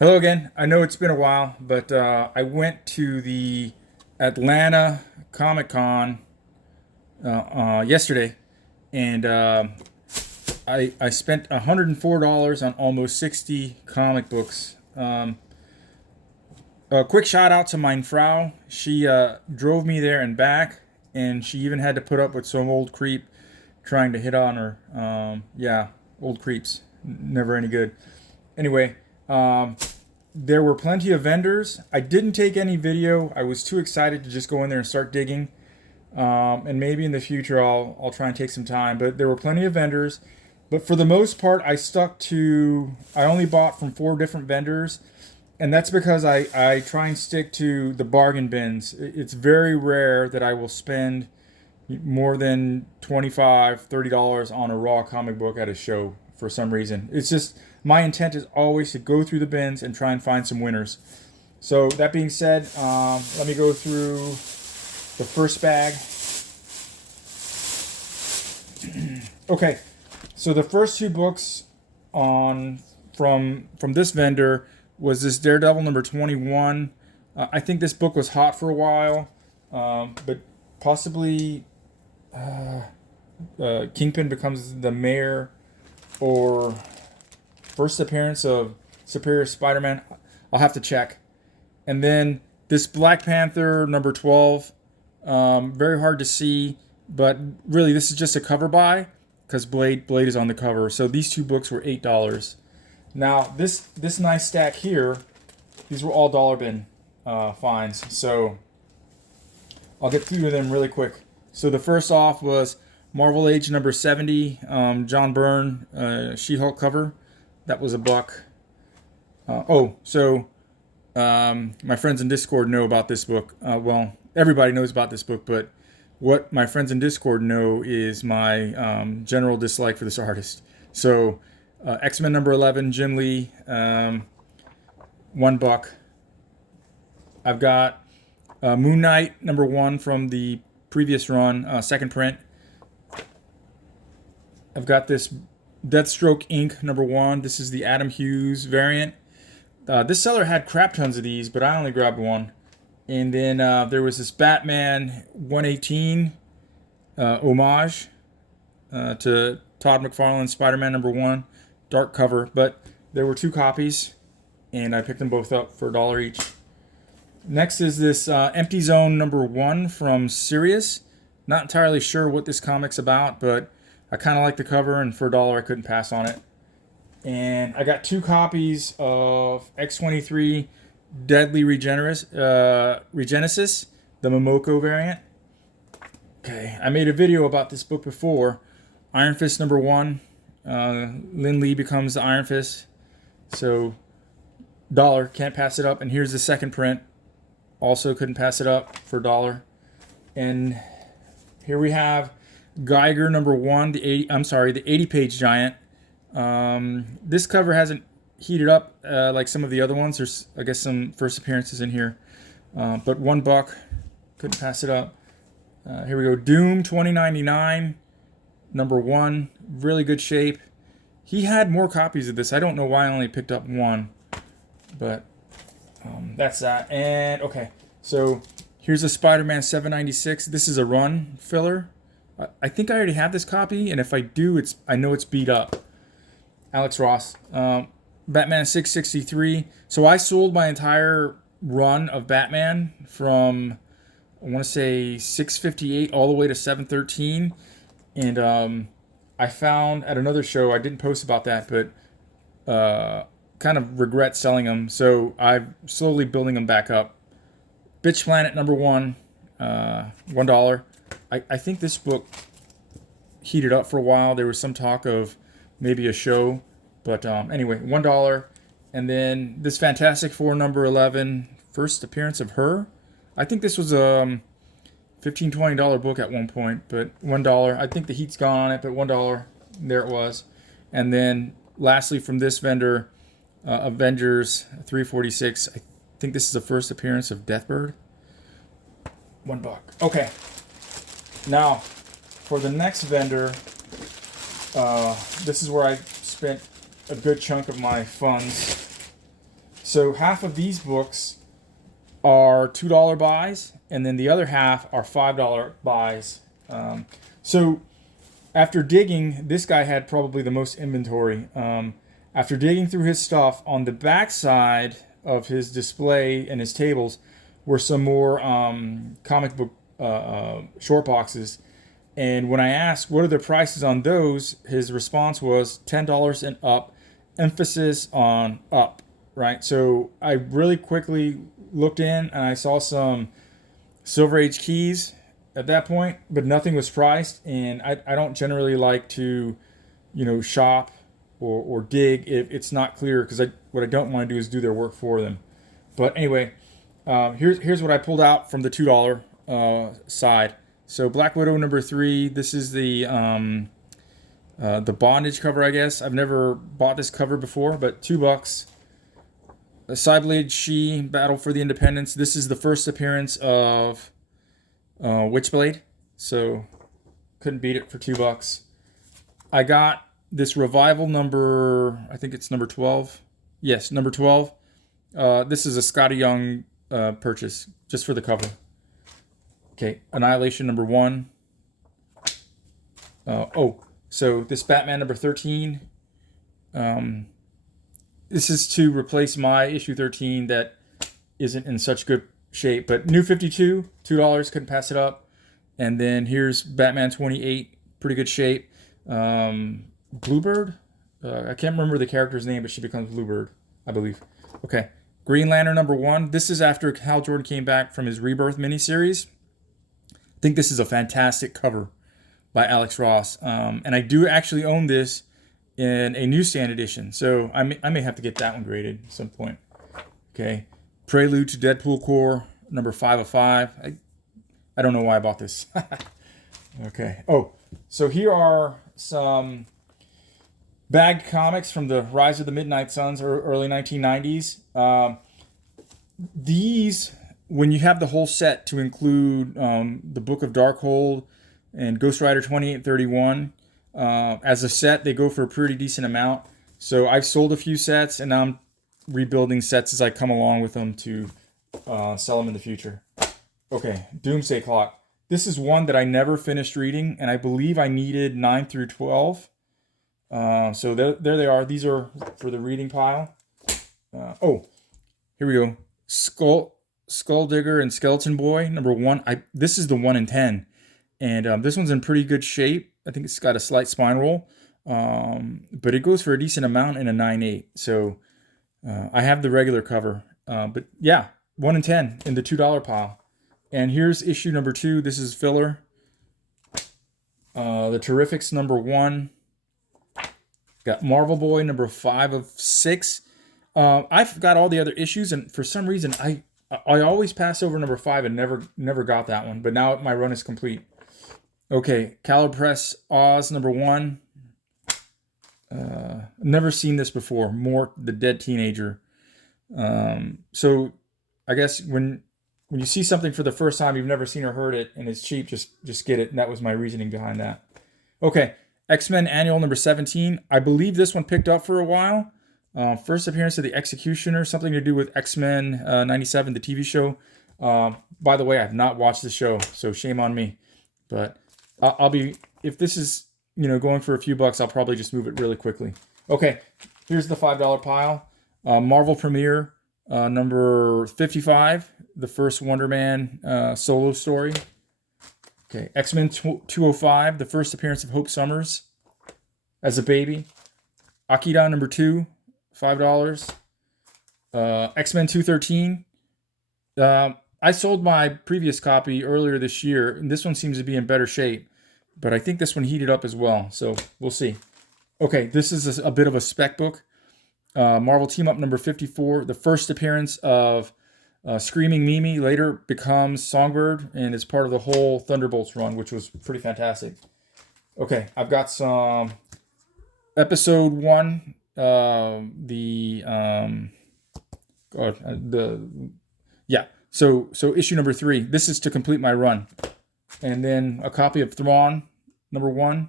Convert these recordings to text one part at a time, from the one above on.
Hello again. I know it's been a while, but I went to the Atlanta Comic Con yesterday, and I spent $104 on almost 60 comic books. A quick shout out to mein Frau. She drove me there and back, and she even had to put up with some old creep trying to hit on her. Yeah, old creeps, never any good. Anyway. There were plenty of vendors. I didn't take any video. I was too excited to just go in there and start digging. And maybe in the future I'll try and take some time. But there were plenty of vendors. But for the most part, I only bought from 4 different vendors. And that's because I try and stick to the bargain bins. It's very rare that I will spend more than $25, $30 on a raw comic book at a show for some reason. It's just my intent is always to go through the bins and try and find some winners. So that being said, let me go through the first bag. Okay, so the first 2 books on from this vendor was this Daredevil number 21. I think this book was hot for a while, but possibly Kingpin becomes the mayor, or first appearance of Superior Spider-Man. I'll have to check. And then this Black Panther number 12. Very hard to see, but really this is just a cover buy because Blade is on the cover. So these 2 books were $8. Now this nice stack here, these were all dollar bin finds. So I'll get through them really quick. So the first off was Marvel Age number 70, John Byrne, She-Hulk cover. That was $1. My friends in Discord know about this book. Well, everybody knows about this book, but what my friends in Discord know is my general dislike for this artist. So, X-Men number 11, Jim Lee, $1. I've got Moon Knight number 1 from the previous run, second print. I've got this Deathstroke Inc. number 1. This is the Adam Hughes variant. This seller had crap tons of these, but I only grabbed 1. And then there was this Batman 118 homage to Todd McFarlane's Spider-Man number 1, dark cover. But there were 2 copies, and I picked them both up for $1 each. Next is this Empty Zone number 1 from Sirius. Not entirely sure what this comic's about, but I kind of like the cover, and for $1 I couldn't pass on it. And I got 2 copies of X-23 Deadly Regenesis, the Momoko variant. Okay, I made a video about this book before. Iron Fist number 1. Lin Lee becomes the Iron Fist. So, $1, can't pass it up. And here's the second print. Also couldn't pass it up for $1. And here we have Geiger number 1, the 80-page giant. This cover hasn't heated up like some of the other ones. There's, I guess, some first appearances in here. But $1, couldn't pass it up. Here we go. Doom 2099, number 1, really good shape. He had more copies of this. I don't know why I only picked up 1, but that's that. And okay, so here's a Spider-Man 796. This is a run filler. I think I already have this copy, and if I do, I know it's beat up. Alex Ross. Batman 663. So I sold my entire run of Batman from, I want to say, 658 all the way to 713. And I found at another show, I didn't post about that, but kind of regret selling them. So I'm slowly building them back up. Bitch Planet number 1, $1. I think this book heated up for a while. There was some talk of maybe a show. But anyway, $1. And then this Fantastic Four number 11, first appearance of her. I think this was a $15, $20 book at one point, but $1. I think the heat's gone on it, but $1. There it was. And then lastly from this vendor, Avengers 346. I think this is the first appearance of Deathbird. $1. Okay. Now, for the next vendor, this is where I spent a good chunk of my funds. So half of these books are $2 buys, and then the other half are $5 buys. So after digging, this guy had probably the most inventory. After digging through his stuff, on the back side of his display and his tables were some more comic book short boxes. And when I asked what are the prices on those, his response was $10 and up, emphasis on up, right? So I really quickly looked in and I saw some Silver Age keys at that point, but nothing was priced. And I don't generally like to, shop or dig if it's not clear, because what I don't want to do is do their work for them. But anyway, here's what I pulled out from the $2 side. So Black Widow number 3. This is the bondage cover, I guess. I've never bought this cover before, but $2. The Cyblade She Battle for the Independence. This is the first appearance of Witchblade, so couldn't beat it for $2. I got this Revival number, I think it's number 12. Yes, number 12. This is a Scotty Young purchase, just for the cover. Okay, Annihilation number 1. So this Batman number 13. This is to replace my issue 13 that isn't in such good shape. But New 52, $2, couldn't pass it up. And then here's Batman 28, pretty good shape. Bluebird? I can't remember the character's name, but she becomes Bluebird, I believe. Okay, Green Lantern number 1. This is after Hal Jordan came back from his Rebirth miniseries. I think this is a fantastic cover by Alex Ross. And I do actually own this in a newsstand edition, so I may have to get that one graded at some point. Okay, Prelude to Deadpool Corps, number 5 of 5. I don't know why I bought this. Okay. Oh, so here are some bagged comics from the Rise of the Midnight Suns, or early 1990s. These, when you have the whole set to include the Book of Darkhold and Ghost Rider 2831, as a set, they go for a pretty decent amount. So I've sold a few sets, and now I'm rebuilding sets as I come along with them to sell them in the future. Okay, Doomsday Clock. This is one that I never finished reading, and I believe I needed 9 through 12. So there they are. These are for the reading pile. Here we go. Skull Digger and Skeleton Boy, number 1. This is the 1 in 10. And this one's in pretty good shape. I think it's got a slight spine roll. But it goes for a decent amount in a 9.8. So I have the regular cover. But yeah, 1 in 10 in the $2 pile. And here's issue number 2. This is filler. The Terrifics number 1. Got Marvel Boy number 5 of 6. I've got all the other issues, and for some reason I always pass over number 5 and never got that one. But now my run is complete. Okay, Caliber Press Oz number 1. Never seen this before. Mort the Dead Teenager. So I guess when you see something for the first time, you've never seen or heard it, and it's cheap, just get it. And that was my reasoning behind that. Okay, X-Men Annual number 17. I believe this one picked up for a while. First appearance of the Executioner, something to do with X-Men 97, the TV show. By the way, I've not watched the show, so shame on me. But if this is going for a few bucks, I'll probably just move it really quickly. Okay, here's the $5 pile. Marvel Premiere number 55, the first Wonder Man solo story. Okay, X-Men 205, the first appearance of Hope Summers as a baby. Akira number 2, $5. X-Men 213. I sold my previous copy earlier this year, and this one seems to be in better shape. But I think this one heated up as well, so we'll see. Okay, this is a bit of a spec book. Marvel Team Up number 54, the first appearance of Screaming Mimi, later becomes Songbird, and is part of the whole Thunderbolts run, which was pretty fantastic. Okay, I've got some episode 1, So issue number 3. This is to complete my run. And then a copy of Thrawn, number 1.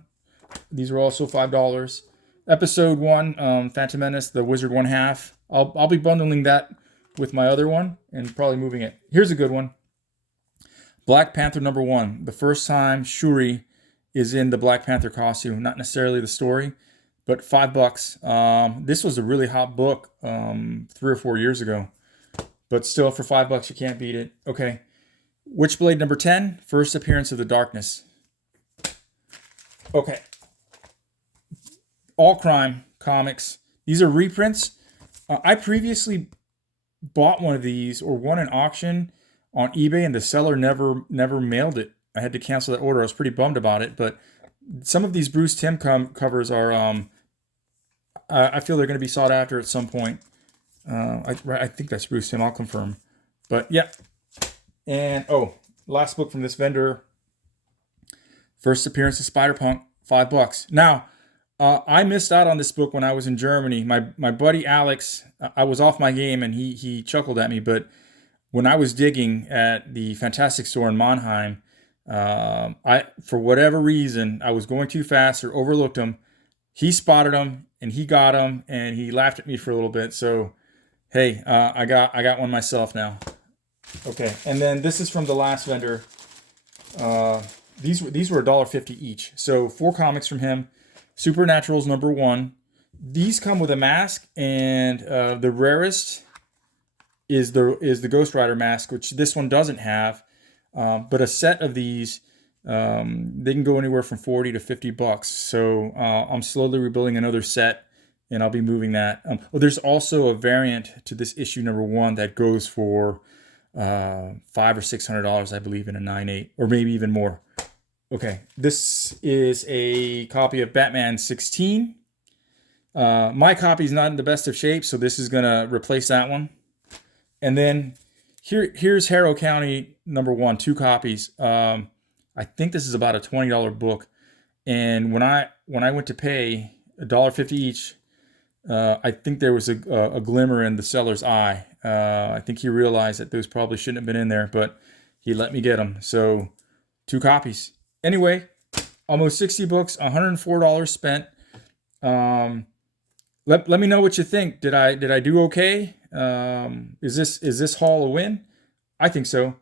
These are also $5. Episode 1, Phantom Menace, The Wizard One Half. I'll be bundling that with my other one and probably moving it. Here's a good one. Black Panther #1. The first time Shuri is in the Black Panther costume, not necessarily the story, but $5. This was a really hot book 3 or 4 years ago, but still for $5 you can't beat it. Okay, Witchblade #10. First appearance of the Darkness. Okay, All Crime Comics. These are reprints. I previously bought one of these or won an auction on eBay, and the seller never mailed it. I had to cancel that order. I was pretty bummed about it, but some of these Bruce Timm covers are I feel they're going to be sought after at some point. I think that's Bruce Timm. I'll confirm. But yeah, and last book from this vendor. First appearance of Spider-Punk, $5. Now, I missed out on this book when I was in Germany. My buddy Alex, I was off my game, and he chuckled at me, but when I was digging at the Fantastic Store in Mannheim, for whatever reason, I was going too fast or overlooked him. He spotted him and he got him, and he laughed at me for a little bit. So, hey, I got one myself now. Okay, and then this is from the last vendor. These were $1.50 each. So 4 comics from him. Supernaturals #1. These come with a mask, and the rarest is the Ghost Rider mask, which this one doesn't have. But a set of these, they can go anywhere from $40 to $50. So I'm slowly rebuilding another set, and I'll be moving that. There's also a variant to this issue #1 that goes for $500 or $600, I believe, in a 9/8, or maybe even more. Okay, this is a copy of Batman 16. My copy is not in the best of shape, so this is gonna replace that one. And then here's Harrow County #1, 2 copies. I think this is about a $20 book. And when I went to pay $1.50 each, I think there was a glimmer in the seller's eye. I think he realized that those probably shouldn't have been in there, but he let me get them. So 2 copies. Anyway, almost 60 books, $104 spent. Let me know what you think. Did I do okay? Is this haul a win? I think so.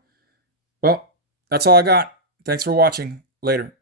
Well, that's all I got. Thanks for watching. Later.